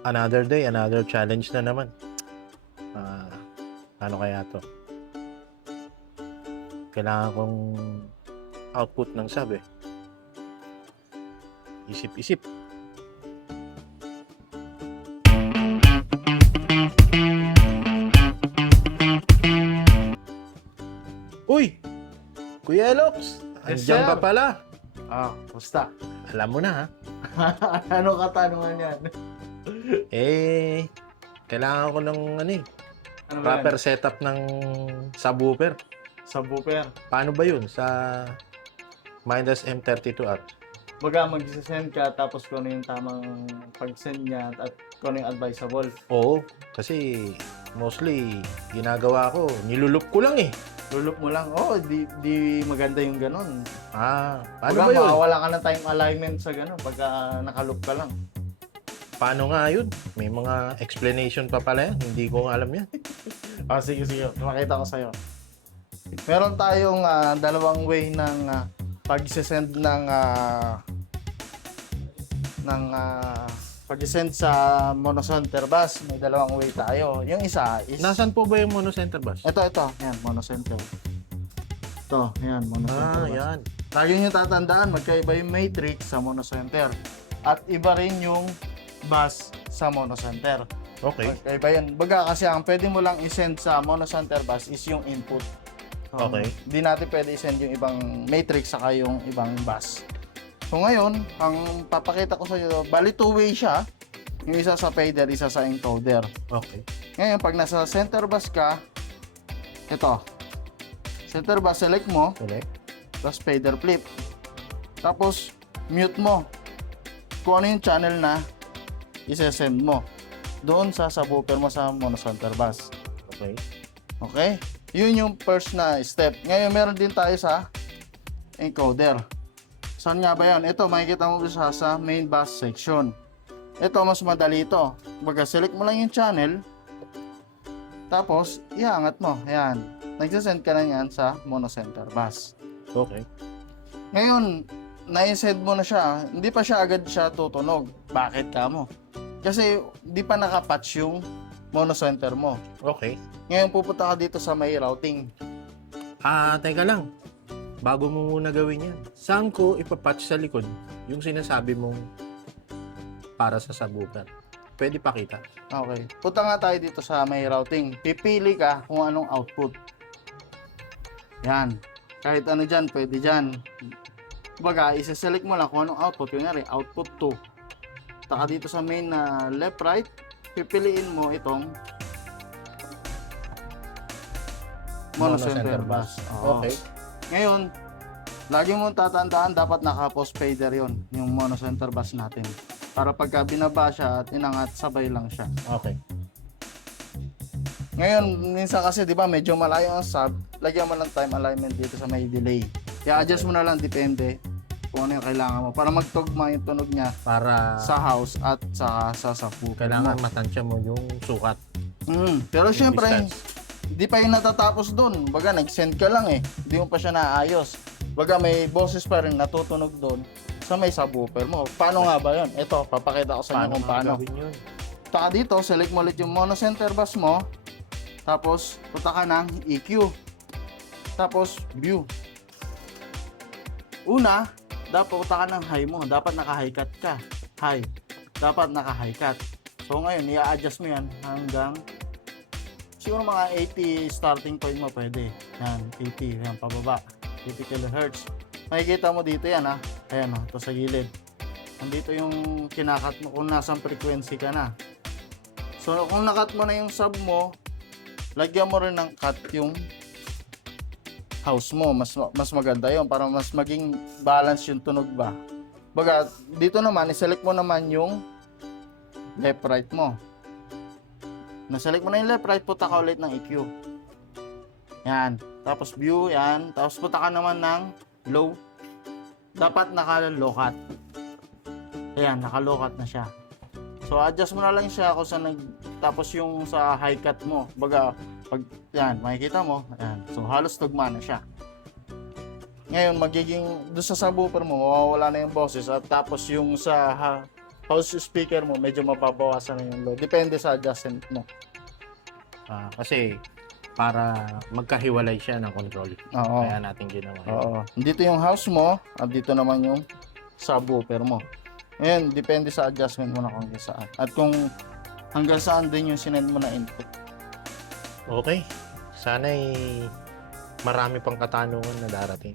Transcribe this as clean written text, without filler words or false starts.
Another day, another challenge na naman. Ah, ano kaya to? Kailangan kong output ng sub eh. Isip-isip. Uy! Kuya Elox! Yes, Andiyan sir. ka pala. Basta. Alam mo na ha. Ano katanungan yan? Eh, kailangan ko ng Ano ba proper yan? setup ng subwoofer. Subwoofer. Paano ba yun sa Midas M32 app? Baga mag-send ka tapos kung ano yung tamang pag-send niya at kung ano yung advisable. Oo, kasi mostly ginagawa ko, nilulup ko lang eh. Lulup mo lang. Di maganda yung ganun. Paano Baga ba yun? mawawala ka ng time alignment sa ganun pagka nakaloop ka lang. Paano nga yun? May mga explanation pa pala yan. Hindi ko alam yan. Sige. Makita ko sa'yo. Meron tayong dalawang way ng pag-send ng pag-send sa monocenter bus. May dalawang way tayo. Yung isa is Nasaan po ba yung monocenter bus? ito. Yan, monocenter. Ito, yan, monocenter bus. Yan. Lagi nyo tatandaan, magkaiba yung matrix sa monocenter. At iba rin yung bus sa monocenter. Okay. Magkaiba yun. Baga kasi ang pwede mo lang isend sa monocenter bus is yung input. Okay. Hindi natin pwede isend yung ibang matrix saka yung ibang bus. So ngayon, ang papakita ko sa iyo, bali two-way siya. Yung isa sa fader, isa sa encoder. Okay. Ngayon, pag nasa center bus ka, ito. Center bus, select mo, Select. tapos fader flip. Tapos, mute mo. Kung ano yung channel na isesend mo. Doon sa subwoofer mo sa monocenter bus. Okay. Okay? Yun yung first na step. Ngayon, meron din tayo sa encoder. Saan nga ba yan? Ito, makikita mo sa main bus section. Ito, mas madali ito. Baga, select mo lang yung channel. Tapos, iangat mo. Ayan. Nagsasend ka na yan sa monocenter bus. Okay. Ngayon, na-send mo na siya. Hindi pa siya agad siya tutunog. Bakit ka mo? Kasi, di pa nakapatch yung monocenter mo. Okay. Ngayon, pupunta ka dito sa may routing. Teka lang. Bago mo muna gawin yan, saan ko ipapatch sa likod yung sinasabi mong para sa subwoofer? Pwede pakita. Okay. Punta nga tayo dito sa may routing. Pipili ka kung anong output. Yan. Kahit ano dyan, pwede dyan. Kumbaga, isa-select mo lang kung anong output. Kunyari, output 2. Taka dito sa main na left, right. Pipiliin mo itong monocenter bus. Oo. Okay. Ngayon, lagi mo tatandaan, dapat naka-post fader yon, yung monocenter bus natin. Para pagka binaba siya at inangat, sabay lang siya. Okay. Ngayon, minsan kasi, di ba, medyo malayo ang sub, lagyan mo lang time alignment dito sa may delay. I-adjust mo na lang, depende kung ano yung kailangan mo. Para magtugma yung tunog niya Para sa house at sa subwoofer kailangan mo. matansya mo yung sukat. Pero syempre, distance. di pa yung natatapos doon. Baga, nag-send ka lang eh. Hindi mo pa siya naayos. Baga, may boses pa rin natutunog doon sa may subwoofer mo. Paano nga ba yun? Ito, papakita ko sa inyo kung paano. gagawin yun? Taka dito, select mo ulit yung monocenter bus mo. Tapos, punta ka ng EQ. Tapos, view. Una, dapat punta ka ng high mo. Dapat naka-high cut ka. High. Dapat naka-high cut. So, ngayon, i-adjust mo yan hanggang siguro mga 80 starting point mo pwede. Yan, 80. Yan, pababa. 80 kHz. Makikita mo dito yan ha. Ayan o, ito sa gilid. Nandito yung kinakat mo kung nasang frequency ka na. So, kung nakat mo na yung sub mo, lagyan mo rin ng cut yung house mo. Mas maganda yon para mas maging balance yung tunog ba. Baga, dito naman, i-select mo naman yung left right mo. Na-select mo na yung left right, punta ka ulit ng EQ. Yan. Tapos view, yan. Tapos punta ka naman ng low. Dapat naka-low cut. Ayan, naka-low cut na siya. So, adjust mo na lang siya kung saan tapos yung sa high cut mo. Baga, pag yan, makikita mo. Ayan. So, halos tugma na siya. Ngayon, magiging, doon sa subwoofer mo, mawawala na yung boses. At tapos yung sa house speaker mo, medyo mapabawasan na yung load. Depende sa adjustment mo. Kasi para magkahiwalay siya ng control. Oo. Kaya natin ginawa. yun. Oo. Dito yung house mo, at dito naman yung subwoofer mo. Ngayon, depende sa adjustment mo na kung hanggang saan. At kung hanggang saan din yung sinend mo na input. Okay. Sana'y marami pang katanungan na darating.